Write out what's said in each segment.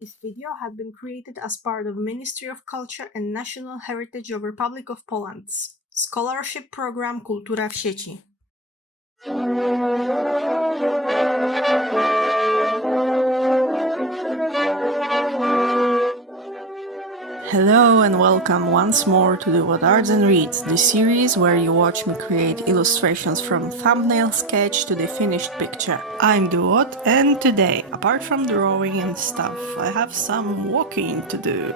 This video had been created as part of Ministry of Culture and National Heritage of Republic of Poland's scholarship program Kultura w sieci. Hello and welcome once more to the What Arts and Reads, the series where you watch me create illustrations from thumbnail sketch to the finished picture. I'm Duot and today, apart from drawing and stuff, I have some walking to do.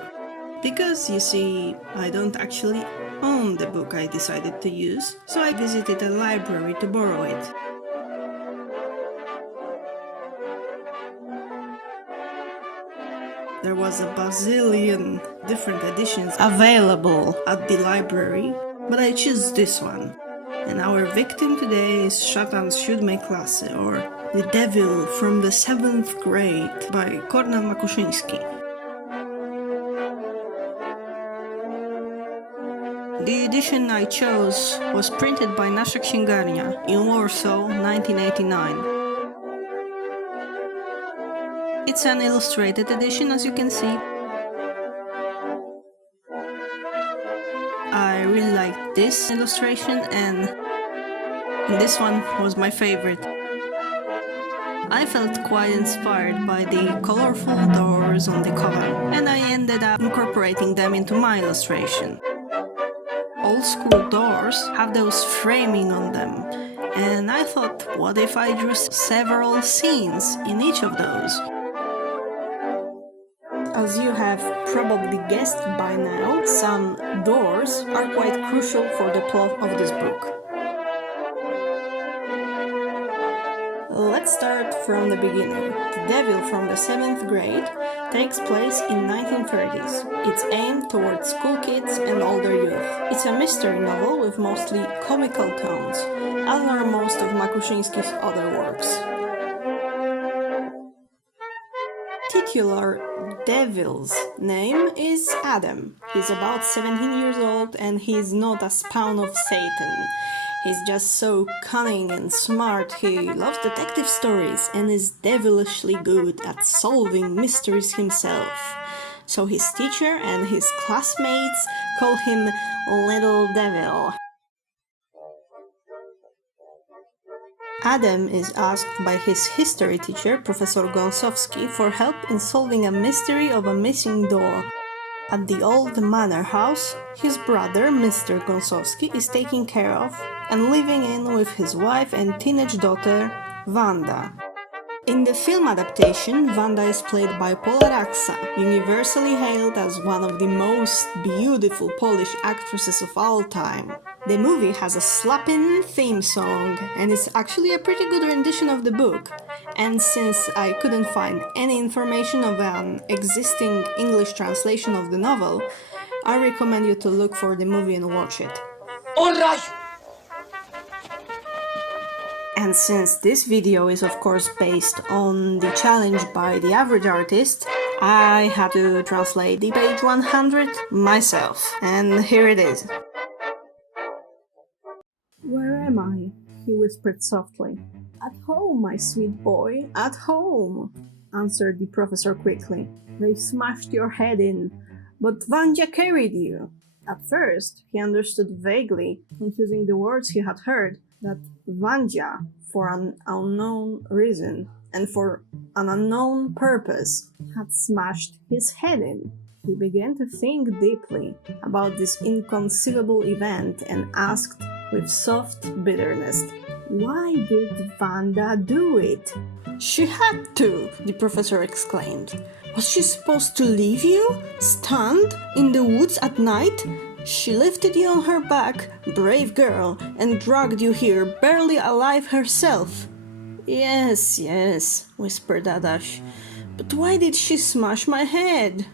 Because you see, I don't actually own the book I decided to use, so I visited a library to borrow it. There was a bazillion different editions available at the library, but I choose this one. And our victim today is Szatan z siódmej klasy, or The Devil from the Seventh Grade by Kornel Makuszyński. The edition I chose was printed by Nasza Księgarnia in Warsaw, 1989. It's an illustrated edition, as you can see. I really liked this illustration, and this one was my favorite. I felt quite inspired by the colorful doors on the cover, and I ended up incorporating them into my illustration. Old school doors have those framing on them, and I thought, what if I drew several scenes in each of those? As you have probably guessed by now, some doors are quite crucial for the plot of this book. Let's start from the beginning. The Devil from the 7th grade takes place in 1930s. It's aimed towards school kids and older youth. It's a mystery novel with mostly comical tones, as are most of Makushinsky's other works. Titular devil's name is Adam. He's about 17 years old and he's not a spawn of Satan. He's just so cunning and smart. He loves detective stories and is devilishly good at solving mysteries himself. So his teacher and his classmates call him Little Devil. Adam is asked by his history teacher, Professor Gonsowski, for help in solving a mystery of a missing door. At the old manor house, his brother, Mr. Gonsowski, is taken care of and living in with his wife and teenage daughter, Vanda. In the film adaptation, Vanda is played by Pola Raksa, universally hailed as one of the most beautiful Polish actresses of all time. The movie has a slapping theme song, and it's actually a pretty good rendition of the book. And since I couldn't find any information of an existing English translation of the novel, I recommend you to look for the movie and watch it. Alright! And since this video is of course based on the challenge by the average artist, I had to translate the page 100 myself. And here it is. Am I? he whispered softly. At home, my sweet boy, at home, answered the professor quickly. They smashed your head in, but Vanya carried you. At first, he understood vaguely, confusing the words he had heard, that Vanya, for an unknown reason and for an unknown purpose, had smashed his head in. He began to think deeply about this inconceivable event and asked with soft bitterness, Why did Vanda do it? She had to, the professor exclaimed. Was she supposed to leave you, stunned, in the woods at night? She lifted you on her back, brave girl, and dragged you here, barely alive herself. Yes, yes, whispered Adash. But why did she smash my head?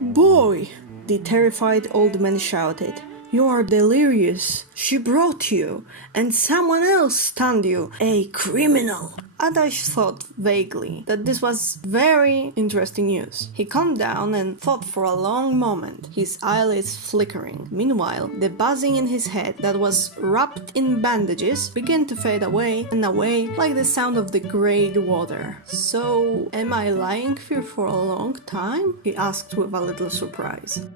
Boy, the terrified old man shouted. You are delirious. She brought you, and someone else stunned you. A criminal. Adaś thought vaguely that this was very interesting news. He calmed down and thought for a long moment, his eyelids flickering. Meanwhile, the buzzing in his head that was wrapped in bandages began to fade away and away like the sound of the great water. So, am I lying here for a long time? He asked with a little surprise.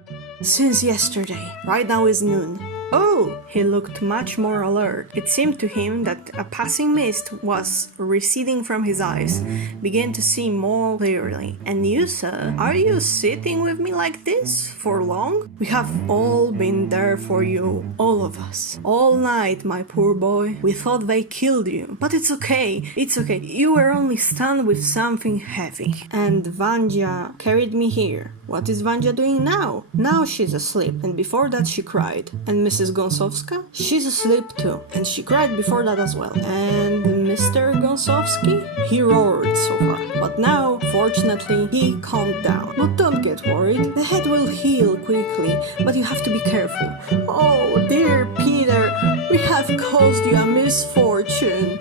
Since yesterday. Right now is noon. Oh, he looked much more alert. It seemed to him that a passing mist was receding from his eyes, began to see more clearly. And you, sir, are you sitting with me like this for long? We have all been there for you, all of us. All night, my poor boy. We thought they killed you. But it's okay, it's okay. You were only stunned with something heavy. And Vanja carried me here. What is Vanja doing now? Now she's asleep, and before that she cried. And Mrs. Gonsowska? She's asleep too, and she cried before that as well. And Mr. Gonsowski? He roared so far, but now, fortunately, he calmed down. But don't get worried, the head will heal quickly, but you have to be careful. Oh, dear Peter, we have caused you a misfortune.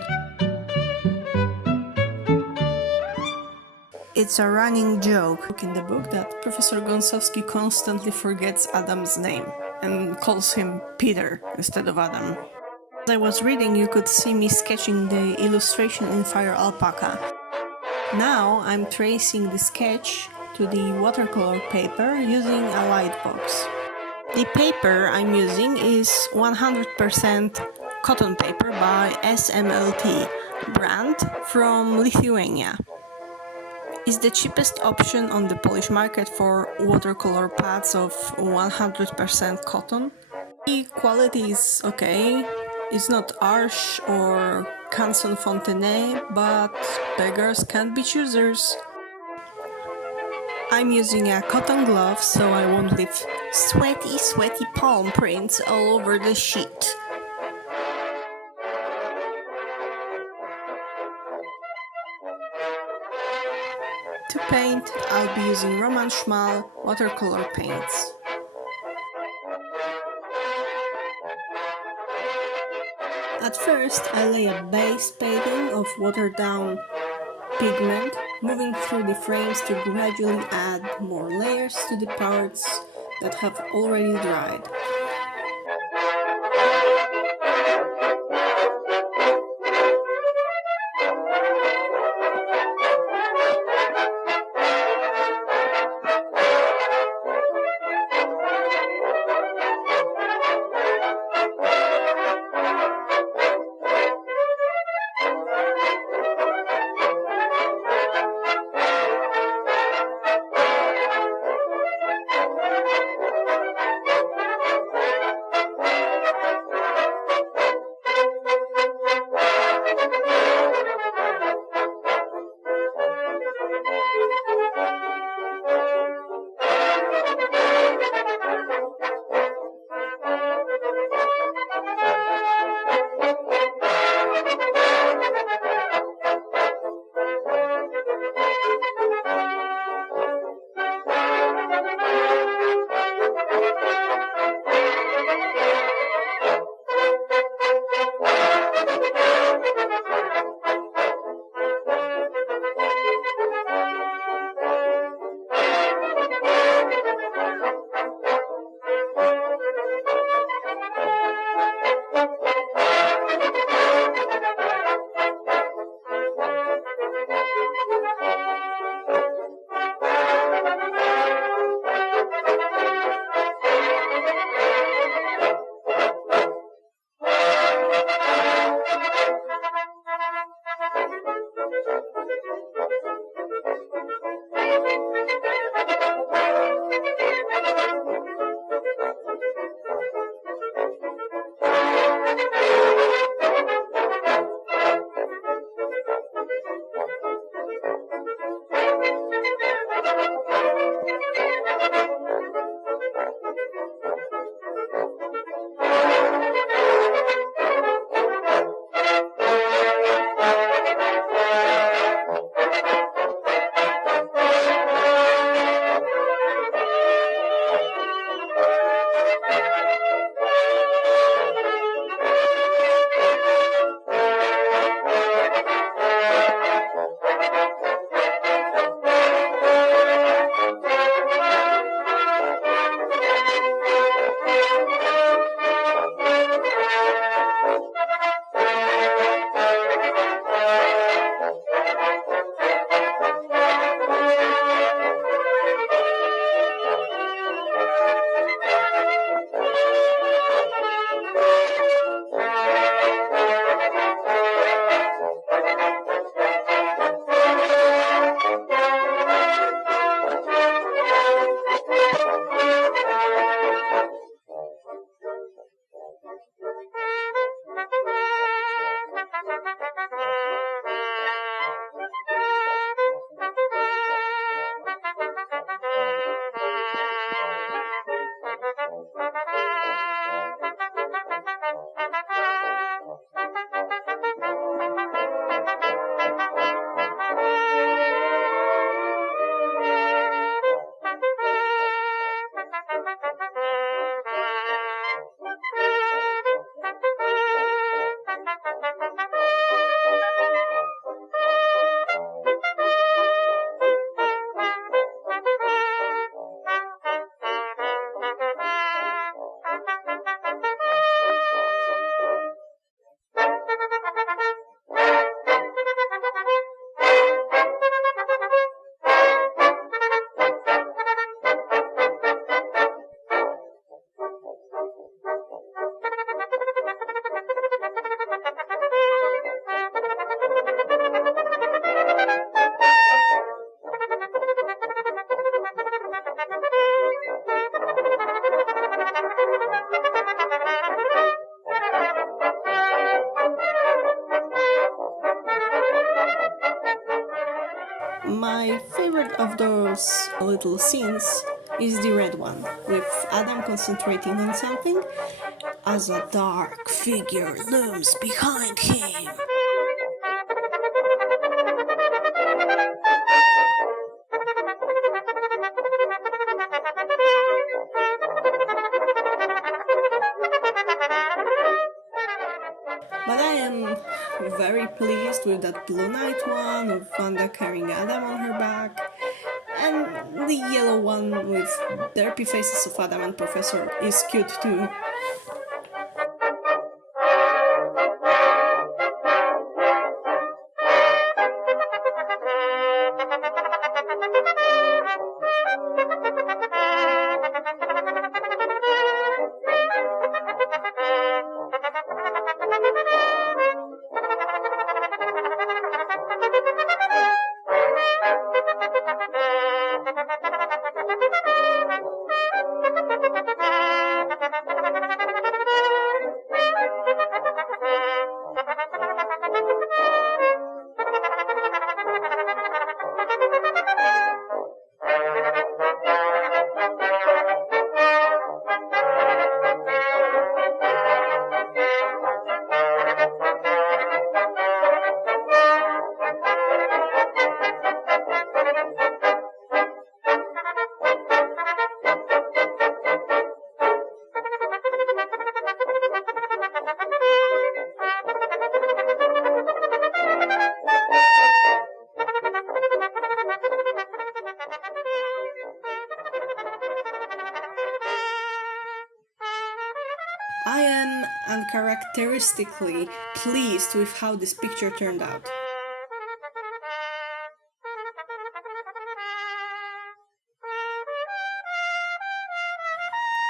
It's a running joke in the book that Professor Gonsowski constantly forgets Adam's name and calls him Peter instead of Adam. As I was reading, you could see me sketching the illustration in Fire Alpaca. Now I'm tracing the sketch to the watercolor paper using a light box. The paper I'm using is 100% cotton paper by SMLT brand from Lithuania is the cheapest option on the Polish market for watercolor pads of 100% cotton. The quality is okay, it's not harsh or Canson Fontenay, but beggars can't be choosers. I'm using a cotton glove so I won't leave sweaty, sweaty palm prints all over the sheet. Paint, I'll be using Roman Schmal watercolor paints. At first, I lay a base painting of watered down pigment, moving through the frames to gradually add more layers to the parts that have already dried. Little scenes is the red one, with Adam concentrating on something as a dark figure looms behind him. But I am very pleased with that Blue Knight one, with Wanda carrying Adam on her back, the yellow one with derpy faces of Adam and Professor is cute too. Uncharacteristically pleased with how this picture turned out.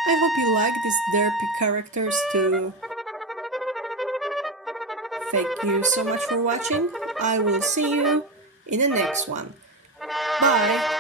I hope you like these derpy characters too. Thank you so much for watching. I will see you in the next one. Bye!